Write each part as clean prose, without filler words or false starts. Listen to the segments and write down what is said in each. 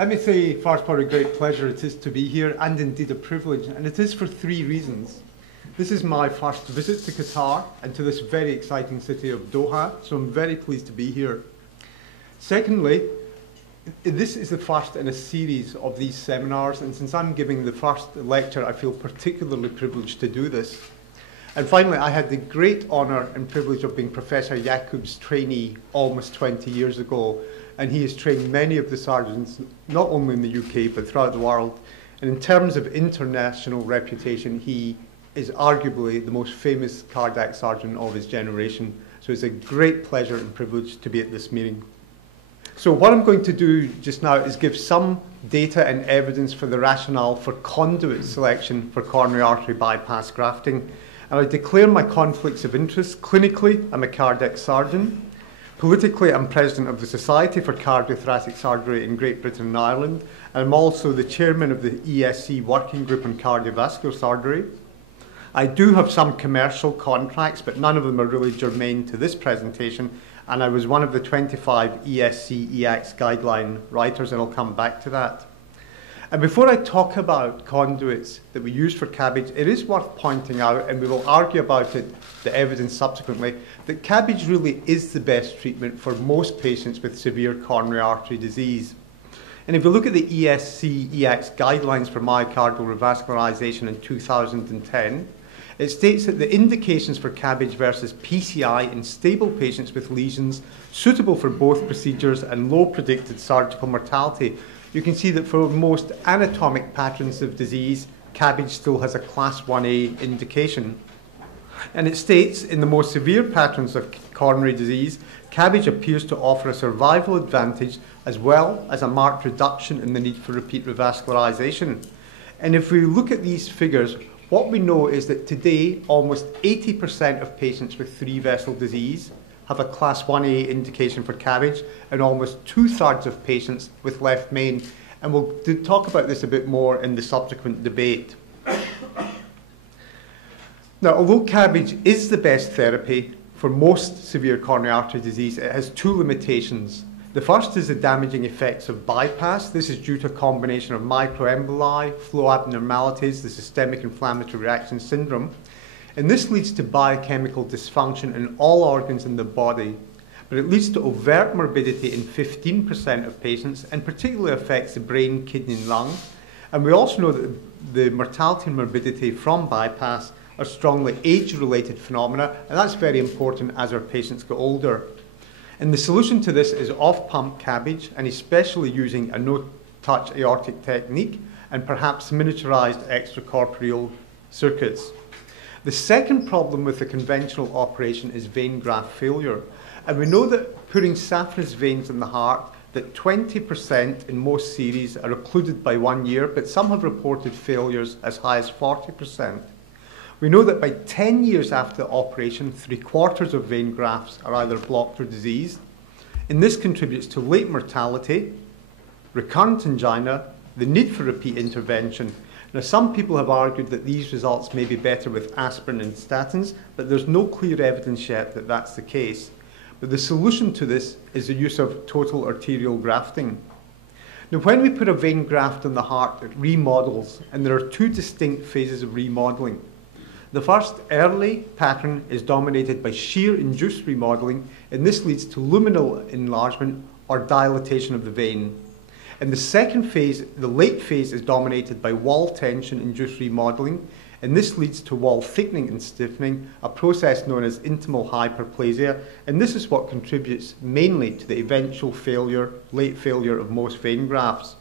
Let me say first what a great pleasure it is to be here, and indeed a privilege, and it is for three reasons. This is my first visit to Qatar and to this very exciting city of Doha, so I'm very pleased to be here. Secondly, this is the first in a series of these seminars, and since I'm giving the first lecture, I feel particularly privileged to do this. And finally, I had the great honour and privilege of being Professor Yaqub's trainee almost 20 years ago, and he has trained many of the surgeons, not only in the UK, but throughout the world. And in terms of international reputation, he is arguably the most famous cardiac surgeon of his generation. So it's a great pleasure and privilege to be at this meeting. So what I'm going to do just now is give some data and evidence for the rationale for conduit selection for coronary artery bypass grafting. And I declare my conflicts of interest. Clinically, I'm a cardiac surgeon. Politically, I'm president of the Society for Cardiothoracic Surgery in Great Britain and Ireland. And I'm also the chairman of the ESC Working Group on Cardiovascular Surgery. I do have some commercial contracts, but none of them are really germane to this presentation. And I was one of the 25 ESC EACTS guideline writers, and I'll come back to that. And before I talk about conduits that we use for CABG, it is worth pointing out, and we will argue about it, the evidence subsequently, that CABG really is the best treatment for most patients with severe coronary artery disease. And if you look at the ESC EACTS guidelines for myocardial revascularization in 2010, it states that the indications for CABG versus PCI in stable patients with lesions suitable for both procedures and low predicted surgical mortality. You can see that for most anatomic patterns of disease, CABG still has a class 1A indication. And it states in the most severe patterns of coronary disease, CABG appears to offer a survival advantage as well as a marked reduction in the need for repeat revascularization. And if we look at these figures, what we know is that today almost 80% of patients with 3-vessel disease have a class 1A indication for CABG, and almost 2/3 of patients with left main. And we'll talk about this a bit more in the subsequent debate. Now, although CABG is the best therapy for most severe coronary artery disease, it has two limitations. The first is the damaging effects of bypass. This is due to a combination of microemboli, flow abnormalities, the systemic inflammatory reaction syndrome. And this leads to biochemical dysfunction in all organs in the body. But it leads to overt morbidity in 15% of patients, and particularly affects the brain, kidney, and lung. And we also know that the mortality and morbidity from bypass are strongly age-related phenomena, and that's very important as our patients get older. And the solution to this is off-pump CABG, and especially using a no-touch aortic technique, and perhaps miniaturized extracorporeal circuits. The second problem with the conventional operation is vein graft failure. And we know that putting saphenous veins in the heart, that 20% in most series are occluded by 1 year, but some have reported failures as high as 40%. We know that by 10 years after the operation, 3/4 of vein grafts are either blocked or diseased. And this contributes to late mortality, recurrent angina, the need for repeat intervention. Now, some people have argued that these results may be better with aspirin and statins, but there's no clear evidence yet that that's the case. But the solution to this is the use of total arterial grafting. Now, when we put a vein graft on the heart, it remodels, and there are two distinct phases of remodeling. The first early pattern is dominated by shear-induced remodeling, and this leads to luminal enlargement or dilatation of the vein. And the second phase, the late phase, is dominated by wall tension-induced remodeling, and this leads to wall thickening and stiffening, a process known as intimal hyperplasia, and this is what contributes mainly to the eventual failure, late failure of most vein grafts.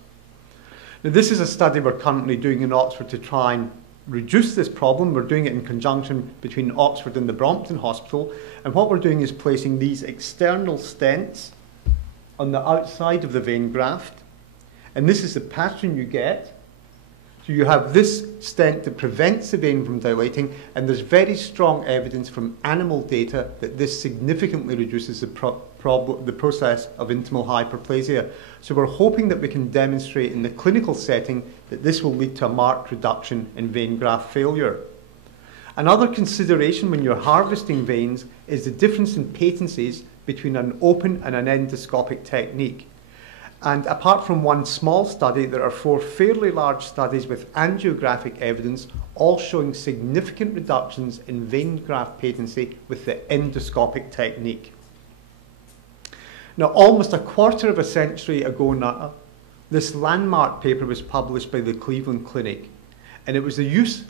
Now, this is a study we're currently doing in Oxford to try and reduce this problem. We're doing it in conjunction between Oxford and the Brompton Hospital, and what we're doing is placing these external stents on the outside of the vein graft. And this is the pattern you get. So you have this stent that prevents the vein from dilating, and there's very strong evidence from animal data that this significantly reduces the process of intimal hyperplasia. So we're hoping that we can demonstrate in the clinical setting that this will lead to a marked reduction in vein graft failure. Another consideration when you're harvesting veins is the difference in patencies between an open and an endoscopic technique. And apart from one small study, there are 4 fairly large studies with angiographic evidence, all showing significant reductions in vein graft patency with the endoscopic technique. Now, almost a quarter of a century ago now, this landmark paper was published by the Cleveland Clinic, and it was the use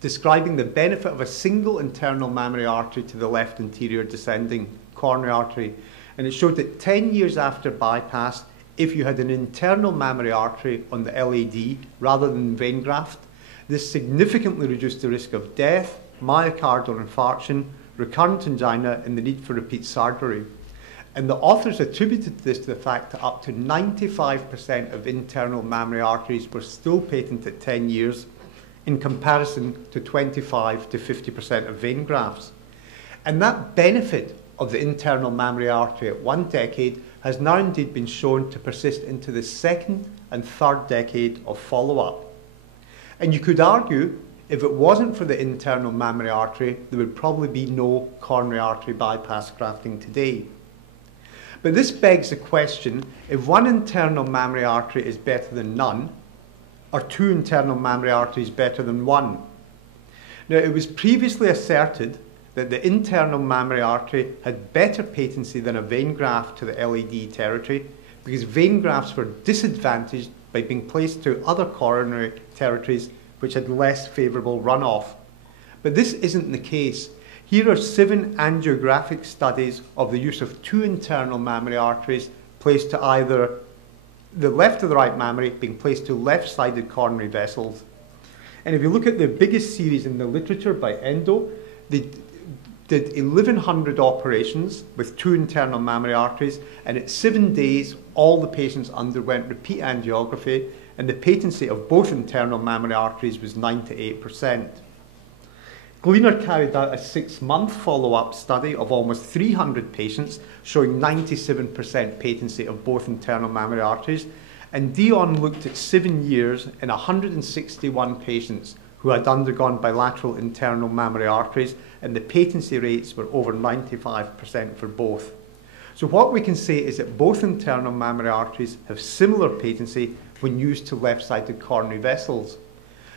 describing the benefit of a single internal mammary artery to the left anterior descending coronary artery. And it showed that 10 years after bypass, if you had an internal mammary artery on the LAD rather than vein graft, this significantly reduced the risk of death, myocardial infarction, recurrent angina, and the need for repeat surgery. And the authors attributed this to the fact that up to 95% of internal mammary arteries were still patent at 10 years, in comparison to 25 to 50% of vein grafts. And that benefit of the internal mammary artery at 1 decade has now indeed been shown to persist into the 2nd and 3rd decade of follow-up. And you could argue, if it wasn't for the internal mammary artery, there would probably be no coronary artery bypass grafting today. But this begs the question, if one internal mammary artery is better than none, are 2 internal mammary arteries better than 1? Now, it was previously asserted that the internal mammary artery had better patency than a vein graft to the LAD territory because vein grafts were disadvantaged by being placed to other coronary territories which had less favourable runoff. But this isn't the case. Here are 7 angiographic studies of the use of 2 internal mammary arteries placed to either the left or the right mammary being placed to left-sided coronary vessels. And if you look at the biggest series in the literature by Endo, they did 1,100 operations with 2 internal mammary arteries, and at 7 days, all the patients underwent repeat angiography, and the patency of both internal mammary arteries was 98%. Gleaner carried out a 6-month follow-up study of almost 300 patients, showing 97% patency of both internal mammary arteries, and Dion looked at 7 years in 161 patients who had undergone bilateral internal mammary arteries, and the patency rates were over 95% for both. So what we can say is that both internal mammary arteries have similar patency when used to left-sided coronary vessels.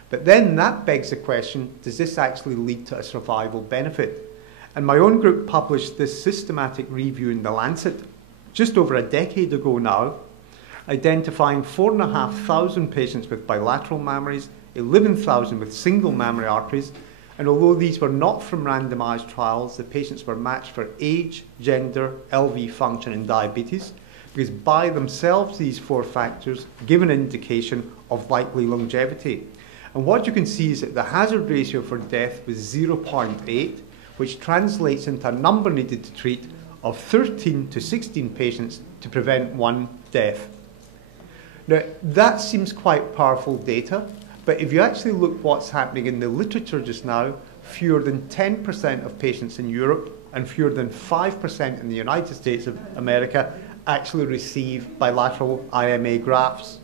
But then that begs the question, does this actually lead to a survival benefit? And my own group published this systematic review in The Lancet just over a decade ago now, identifying 4,500 patients with bilateral mammaries, 11,000 with single mammary arteries, and although these were not from randomized trials, the patients were matched for age, gender, LV function, and diabetes, because by themselves these 4 factors give an indication of likely longevity. And what you can see is that the hazard ratio for death was 0.8, which translates into a number needed to treat of 13 to 16 patients to prevent 1 death. Now, that seems quite powerful data, but if you actually look what's happening in the literature just now, fewer than 10% of patients in Europe and fewer than 5% in the United States of America actually receive bilateral IMA grafts.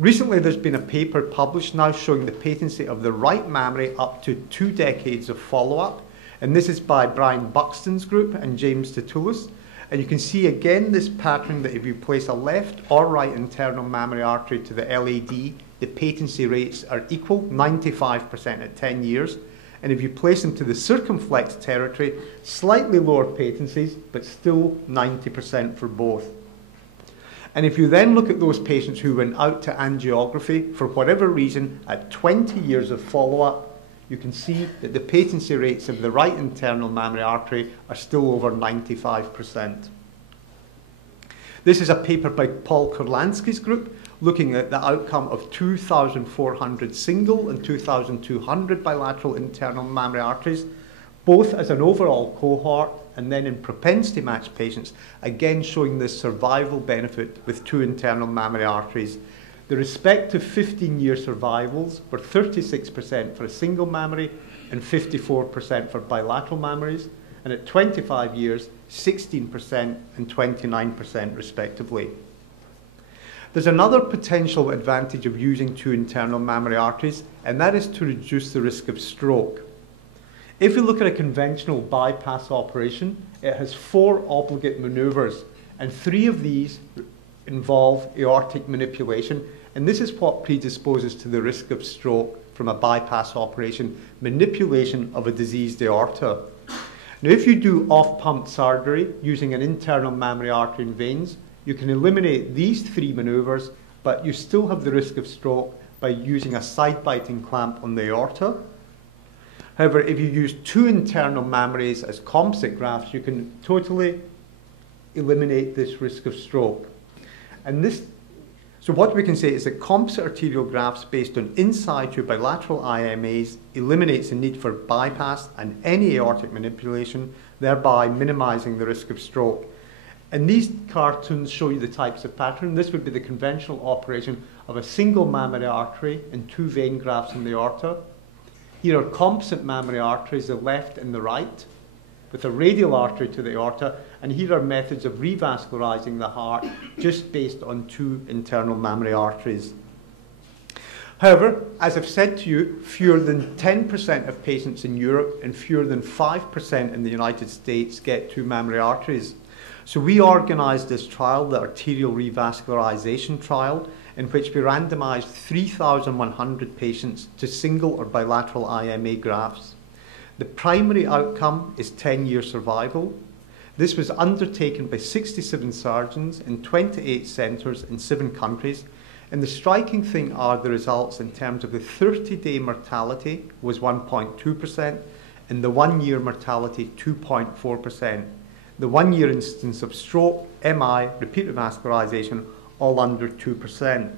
Recently, there's been a paper published now showing the patency of the right mammary up to 2 decades of follow-up, and this is by Brian Buxton's group and James Titoulis. And you can see again this pattern that if you place a left or right internal mammary artery to the LAD, the patency rates are equal, 95% at 10 years. And if you place them to the circumflex territory, slightly lower patencies, but still 90% for both. And if you then look at those patients who went out to angiography for whatever reason at 20 years of follow-up, you can see that the patency rates of the right internal mammary artery are still over 95%. This is a paper by Paul Kurlansky's group looking at the outcome of 2,400 single and 2,200 bilateral internal mammary arteries, both as an overall cohort and then in propensity matched patients, again showing this survival benefit with 2 internal mammary arteries. The respective 15-year survivals were 36% for a single mammary and 54% for bilateral mammaries, and at 25 years, 16% and 29% respectively. There's another potential advantage of using 2 internal mammary arteries, and that is to reduce the risk of stroke. If you look at a conventional bypass operation, it has 4 obligate maneuvers, and 3 of these involve aortic manipulation, and this is what predisposes to the risk of stroke from a bypass operation, manipulation of a diseased aorta. Now, if you do off-pump surgery using an internal mammary artery and veins, you can eliminate these three manoeuvres, but you still have the risk of stroke by using a side-biting clamp on the aorta. However, if you use two internal mammaries as composite grafts, you can totally eliminate this risk of stroke. So what we can say is that composite arterial grafts based on in situ bilateral IMAs eliminates the need for bypass and any aortic manipulation, thereby minimizing the risk of stroke. And these cartoons show you the types of pattern. This would be the conventional operation of a single mammary artery and two vein grafts in the aorta. Here are composite mammary arteries, the left and the right, with a radial artery to the aorta, and here are methods of revascularizing the heart just based on two internal mammary arteries. However, as I've said to you, fewer than 10% of patients in Europe and fewer than 5% in the United States get two mammary arteries. So we organised this trial, the arterial revascularization trial, in which we randomized 3,100 patients to single or bilateral IMA grafts. The primary outcome is 10-year survival. This was undertaken by 67 surgeons in 28 centres in 7 countries. And the striking thing are the results in terms of the 30-day mortality was 1.2% and the 1-year mortality 2.4%. The 1-year instance of stroke, MI, repeat revascularization, all under 2%.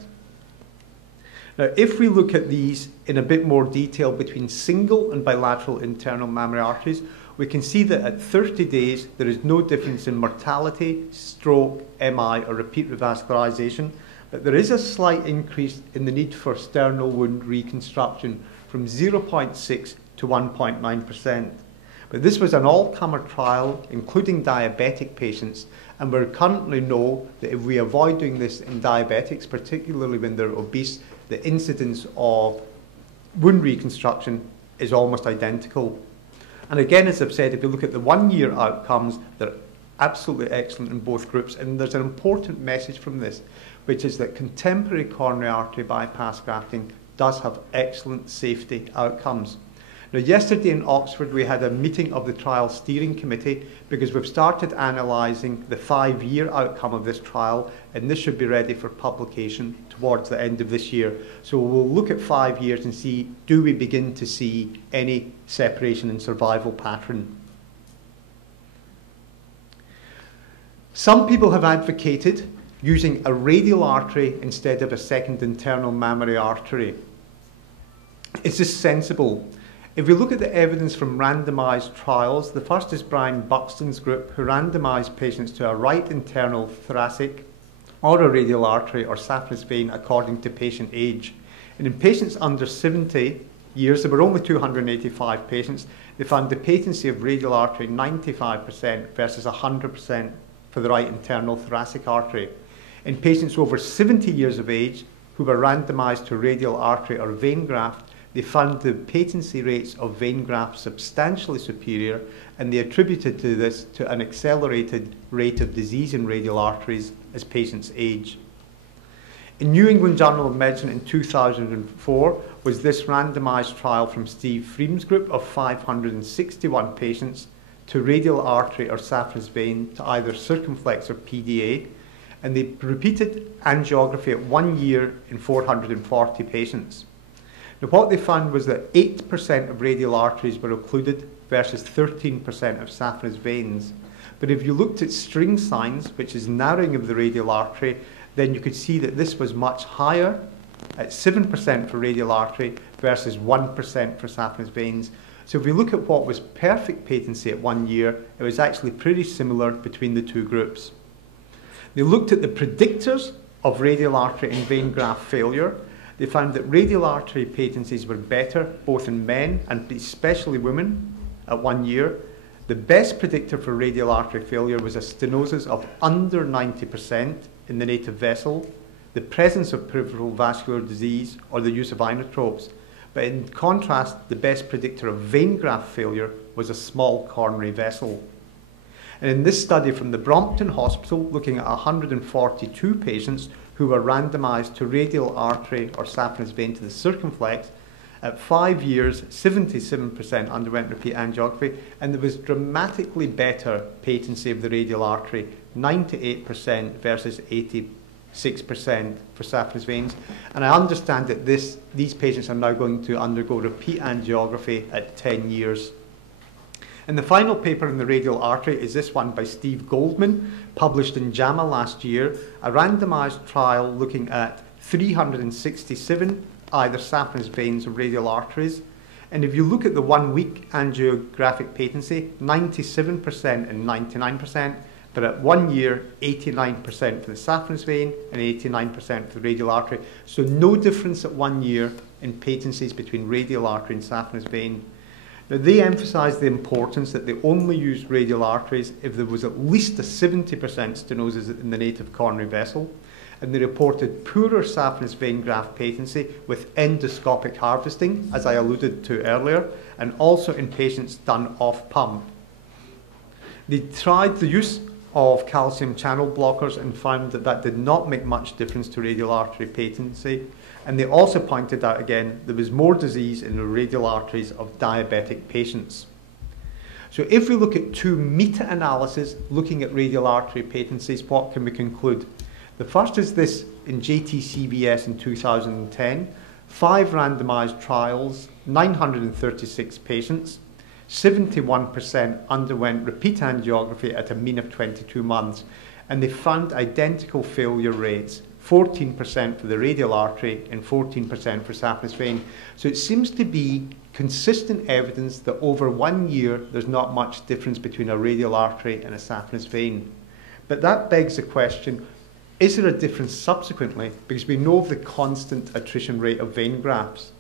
Now, if we look at these in a bit more detail between single and bilateral internal mammary arteries, we can see that at 30 days there is no difference in mortality, stroke, MI, or repeat revascularization, but there is a slight increase in the need for sternal wound reconstruction from 0.6 to 1.9%. But this was an all-comer trial, including diabetic patients, and we currently know that if we avoid doing this in diabetics, particularly when they're obese, the incidence of wound reconstruction is almost identical. And again, as I've said, if you look at the 1-year outcomes, they're absolutely excellent in both groups. And there's an important message from this, which is that contemporary coronary artery bypass grafting does have excellent safety outcomes. Now, yesterday in Oxford, we had a meeting of the trial steering committee because we've started analysing the 5-year outcome of this trial, and this should be ready for publication towards the end of this year. So we'll look at 5 years and see, do we begin to see any separation in survival pattern? Some people have advocated using a radial artery instead of a second internal mammary artery. Is this sensible? If we look at the evidence from randomized trials, the first is Brian Buxton's group, who randomized patients to a right internal thoracic or a radial artery or saphenous vein according to patient age. And in patients under 70 years, there were only 285 patients, they found the patency of radial artery 95% versus 100% for the right internal thoracic artery. In patients over 70 years of age who were randomized to radial artery or vein graft, they found the patency rates of vein grafts substantially superior, and they attributed to this to an accelerated rate of disease in radial arteries as patients age. In New England Journal of Medicine in 2004 was this randomized trial from Steve Freem's group of 561 patients to radial artery or saphenous vein to either circumflex or PDA, and they repeated angiography at 1 year in 440 patients. Now, what they found was that 8% of radial arteries were occluded versus 13% of saphenous veins. But if you looked at string signs, which is narrowing of the radial artery, then you could see that this was much higher at 7% for radial artery versus 1% for saphenous veins. So if we look at what was perfect patency at 1 year, it was actually pretty similar between the two groups. They looked at the predictors of radial artery and vein graft failure. They found that radial artery patencies were better both in men and especially women at 1 year. The best predictor for radial artery failure was a stenosis of under 90% in the native vessel, the presence of peripheral vascular disease, or the use of inotropes. But in contrast, the best predictor of vein graft failure was a small coronary vessel. And in this study from the Brompton Hospital, looking at 142 patients who were randomized to radial artery or saphenous vein to the circumflex, at 5 years, 77% underwent repeat angiography, and there was dramatically better patency of the radial artery, 98% versus 86% for saphenous veins. And I understand that these patients are now going to undergo repeat angiography at 10 years. And the final paper in the radial artery is this one by Steve Goldman, published in JAMA last year, a randomized trial looking at 367 either saphenous veins or radial arteries. And if you look at the 1 week angiographic patency, 97% and 99%, but at 1 year, 89% for the saphenous vein and 89% for the radial artery. So no difference at 1 year in patencies between radial artery and saphenous vein. Now, they emphasised the importance that they only used radial arteries if there was at least a 70% stenosis in the native coronary vessel, and they reported poorer saphenous vein graft patency with endoscopic harvesting, as I alluded to earlier, and also in patients done off pump. They tried the use of calcium channel blockers and found that that did not make much difference to radial artery patency. And they also pointed out again there was more disease in the radial arteries of diabetic patients. So if we look at two meta-analyses looking at radial artery patencies, what can we conclude? The first is this in JTCVS in 2010, 5 randomized trials, 936 patients, 71% underwent repeat angiography at a mean of 22 months, and they found identical failure rates, 14% for the radial artery and 14% for saphenous vein. So it seems to be consistent evidence that over 1 year there's not much difference between a radial artery and a saphenous vein. But that begs the question, is there a difference subsequently? Because we know of the constant attrition rate of vein grafts.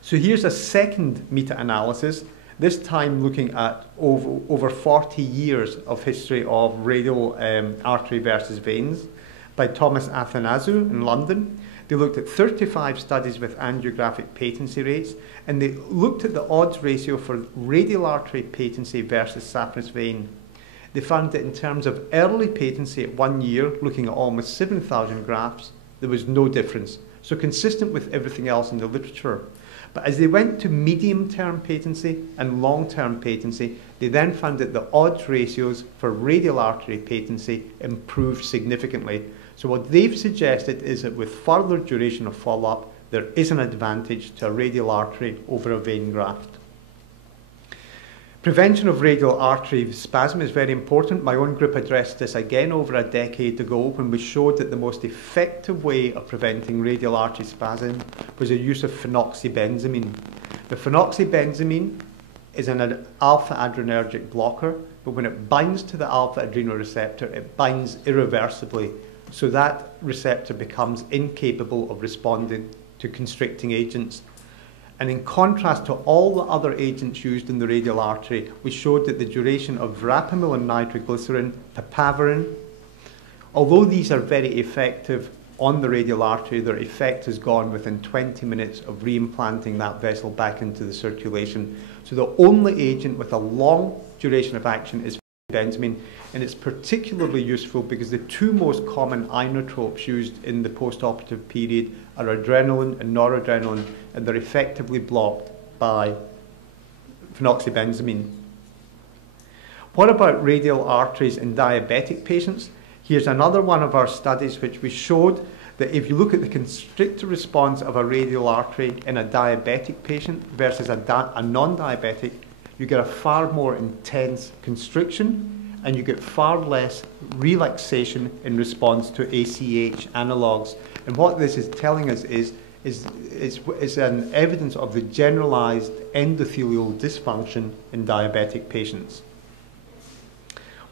So here's a second meta-analysis, this time looking at over 40 years of history of radial artery versus veins, by Thomas Athanasiou in London. They looked at 35 studies with angiographic patency rates, and they looked at the odds ratio for radial artery patency versus saphenous vein. They found that in terms of early patency at 1 year, looking at almost 7,000 grafts, there was no difference. So consistent with everything else in the literature. But as they went to medium-term patency and long-term patency, they then found that the odds ratios for radial artery patency improved significantly. So what they've suggested is that with further duration of follow-up, there is an advantage to a radial artery over a vein graft. Prevention of radial artery spasm is very important. My own group addressed this again over a decade ago when we showed that the most effective way of preventing radial artery spasm was the use of phenoxybenzamine. The phenoxybenzamine is an alpha-adrenergic blocker, but when it binds to the alpha-adrenal receptor, it binds irreversibly. So that receptor becomes incapable of responding to constricting agents. And in contrast to all the other agents used in the radial artery, we showed that the duration of verapamil and nitroglycerin, papaverine, although these are very effective on the radial artery, their effect is gone within 20 minutes of reimplanting that vessel back into the circulation. So the only agent with a long duration of action is benzamine, and it's particularly useful because the two most common inotropes used in the post-operative period are adrenaline and noradrenaline, and they're effectively blocked by phenoxybenzamine. What about radial arteries in diabetic patients? Here's another one of our studies which we showed that if you look at the constrictor response of a radial artery in a diabetic patient versus a non-diabetic, you get a far more intense constriction and you get far less relaxation in response to ACH analogues. And what this is telling us is an evidence of the generalized endothelial dysfunction in diabetic patients.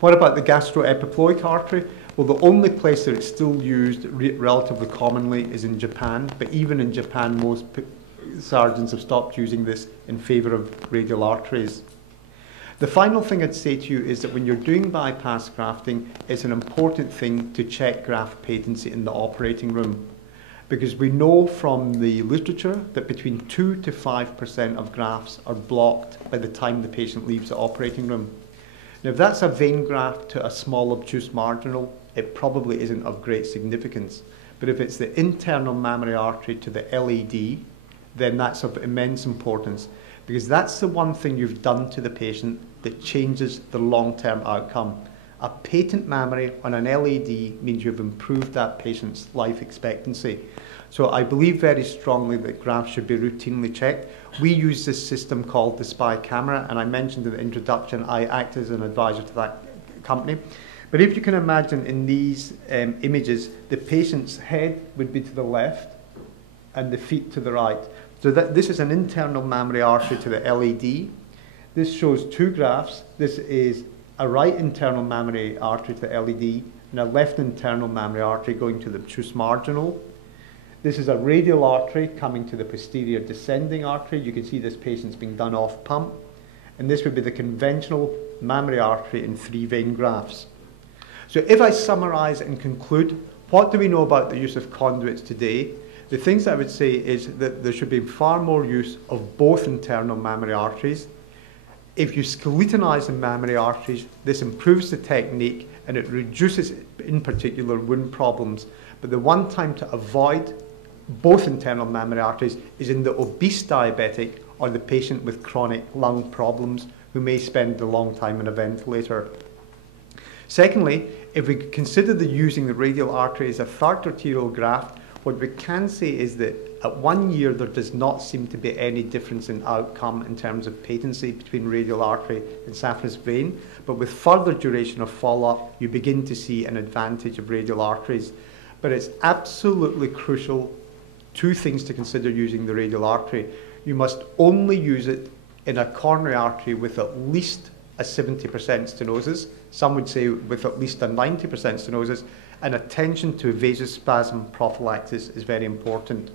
What about the gastroepiploic artery? Well, the only place that it's still used relatively commonly is in Japan, but even in Japan, most surgeons have stopped using this in favour of radial arteries. The final thing I'd say to you is that when you're doing bypass grafting, it's an important thing to check graft patency in the operating room, because we know from the literature that between 2 to 5% of grafts are blocked by the time the patient leaves the operating room. Now, if that's a vein graft to a small obtuse marginal, it probably isn't of great significance. But if it's the internal mammary artery to the LAD, then that's of immense importance, because that's the one thing you've done to the patient that changes the long-term outcome. A patent mammary on an LAD means you've improved that patient's life expectancy. So I believe very strongly that grafts should be routinely checked. We use this system called the SPY camera, and I mentioned in the introduction I act as an advisor to that company. But if you can imagine in these images, the patient's head would be to the left and the feet to the right. So this is an internal mammary artery to the LAD. This shows two grafts. This is a right internal mammary artery to the LAD and a left internal mammary artery going to the obtuse marginal. This is a radial artery coming to the posterior descending artery. You can see this patient's being done off pump. And this would be the conventional mammary artery in 3 vein grafts. So if I summarize and conclude, what do we know about the use of conduits today? The things I would say is that there should be far more use of both internal mammary arteries. If you skeletonize the mammary arteries, this improves the technique and it reduces, in particular, wound problems. But the one time to avoid both internal mammary arteries is in the obese diabetic or the patient with chronic lung problems who may spend a long time in a ventilator. Secondly, if we consider using the radial artery as a third arterial graft, what we can say is that at 1 year there does not seem to be any difference in outcome in terms of patency between radial artery and saphenous vein, but with further duration of follow-up you begin to see an advantage of radial arteries. But it's absolutely crucial, 2 things to consider using the radial artery. You must only use it in a coronary artery with at least a 70% stenosis, some would say with at least a 90% stenosis, and attention to vasospasm prophylaxis is very important.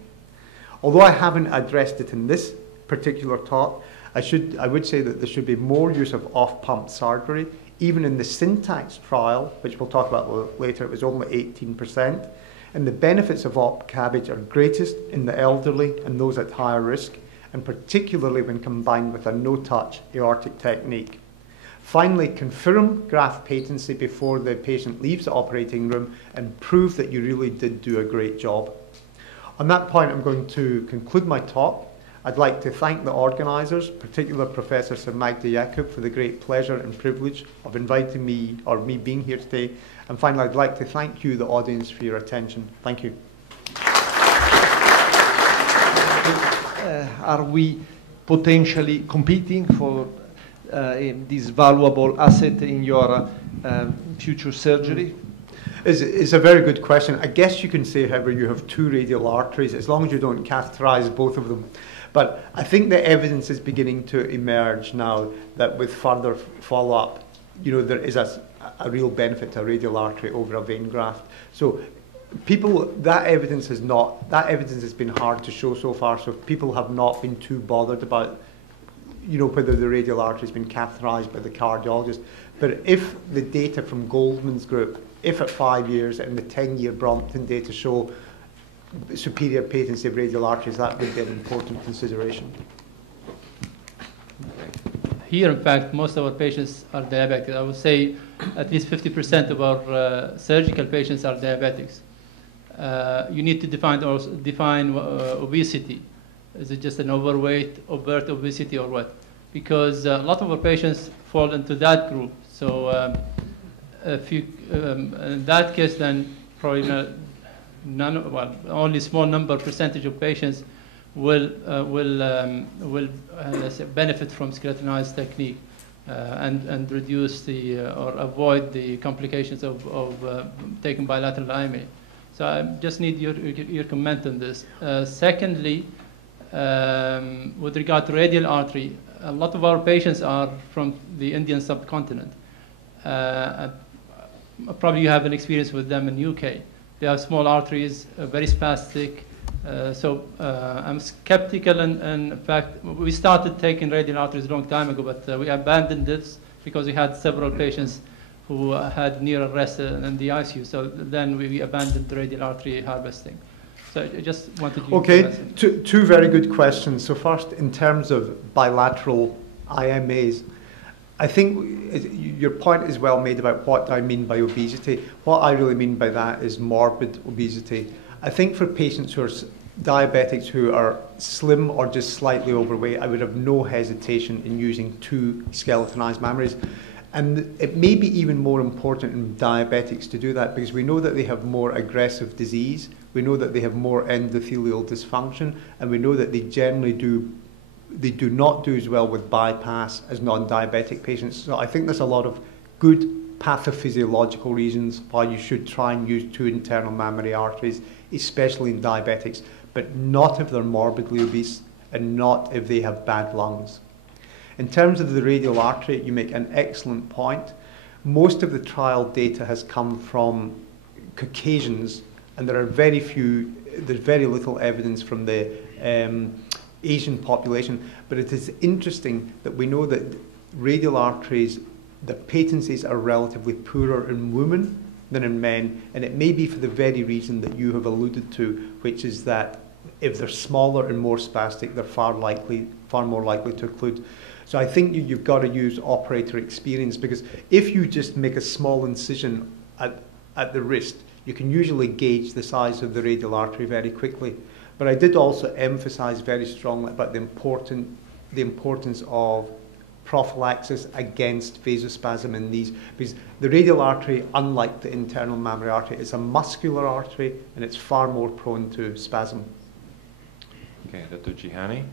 Although I haven't addressed it in this particular talk, I would say that there should be more use of off-pump surgery. Even in the Syntax trial, which we'll talk about later, it was only 18%. And the benefits of op cabbage are greatest in the elderly and those at higher risk, and particularly when combined with a no-touch aortic technique. Finally, confirm graft patency before the patient leaves the operating room and prove that you really did do a great job. On that point, I'm going to conclude my talk. I'd like to thank the organisers, particularly Professor Sir Magda Jakub, for the great pleasure and privilege of inviting me, or me being here today. And finally, I'd like to thank you, the audience, for your attention. Thank you. Are we potentially competing for this valuable asset in your future surgery? It's a very good question. I guess you can say, however, you have 2 radial arteries, as long as you don't catheterize both of them. But I think the evidence is beginning to emerge now that with further follow-up, there is a real benefit to a radial artery over a vein graft. So that evidence has been hard to show so far, so people have not been too bothered about whether the radial artery has been catheterized by the cardiologist. But if the data from Goldman's group, if at 5 years and the 10-year Brompton data show superior patency of radial arteries, that would be an important consideration. Here, in fact, most of our patients are diabetic. I would say at least 50% of our surgical patients are diabetics. You need to define obesity. Is it just an overweight, overt obesity, or what? Because a lot of our patients fall into that group. So if you, in that case, then probably only small percentage of patients will let's say, benefit from skeletonized technique and reduce or avoid the complications of taking bilateral IMA. So I just need your comment on this. Secondly, with regard to radial artery, a lot of our patients are from the Indian subcontinent. Probably you have an experience with them in UK. They have small arteries, very spastic. So I'm skeptical, and in fact, we started taking radial arteries a long time ago, but we abandoned this because we had several patients who had near arrest in the ICU. So then we abandoned the radial artery harvesting. So I just wanted you to answer. Two very good questions. So first, in terms of bilateral IMAs, I think your point is well made about what I mean by obesity. What I really mean by that is morbid obesity. I think for patients who are diabetics who are slim or just slightly overweight, I would have no hesitation in using 2 skeletonized mammaries. And it may be even more important in diabetics to do that because we know that they have more aggressive disease, we know that they have more endothelial dysfunction, and we know that they generally do not do as well with bypass as non-diabetic patients. So I think there's a lot of good pathophysiological reasons why you should try and use 2 internal mammary arteries, especially in diabetics, but not if they're morbidly obese and not if they have bad lungs. In terms of the radial artery, you make an excellent point. Most of the trial data has come from Caucasians, and there's very little evidence from the Asian population, but it is interesting that we know that radial arteries, the patencies are relatively poorer in women than in men, and it may be for the very reason that you have alluded to, which is that if they're smaller and more spastic, they're far more likely to occlude. So I think you've got to use operator experience, because if you just make a small incision at the wrist, you can usually gauge the size of the radial artery very quickly. But I did also emphasize very strongly about the importance of prophylaxis against vasospasm in these, because the radial artery, unlike the internal mammary artery, is a muscular artery and it's far more prone to spasm. Okay, Dr. Jihani.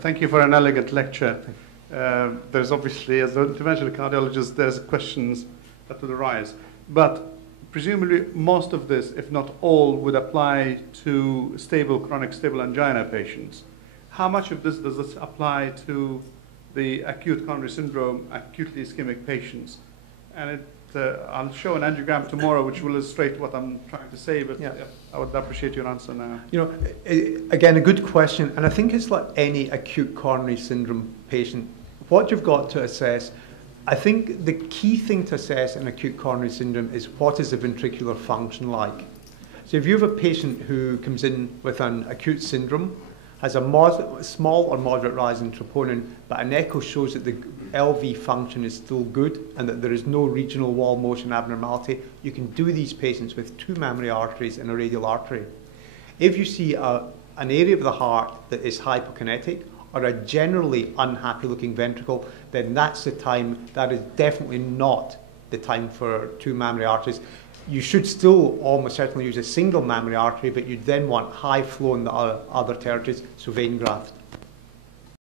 Thank you for an elegant lecture. There's obviously, as an interventional cardiologist, there's questions that will arise. But presumably most of this, if not all, would apply to chronic stable angina patients. How much of this does this apply to the acute coronary syndrome, acutely ischemic patients? And I'll show an angiogram tomorrow which will illustrate what I'm trying to say, but yeah, I would appreciate your answer now. You know, again, a good question, and I think it's like any acute coronary syndrome patient. What you've got to assess, I think the key thing to assess in acute coronary syndrome is what is the ventricular function like. So if you have a patient who comes in with an acute syndrome, has a small or moderate rise in troponin, but an echo shows that the LV function is still good and that there is no regional wall motion abnormality, you can do these patients with 2 mammary arteries and a radial artery. If you see an area of the heart that is hypokinetic or a generally unhappy looking ventricle, then that's the time, that is definitely not the time for 2 mammary arteries. You should still almost certainly use a single mammary artery, but you'd then want high flow in the other territories, so vein graft.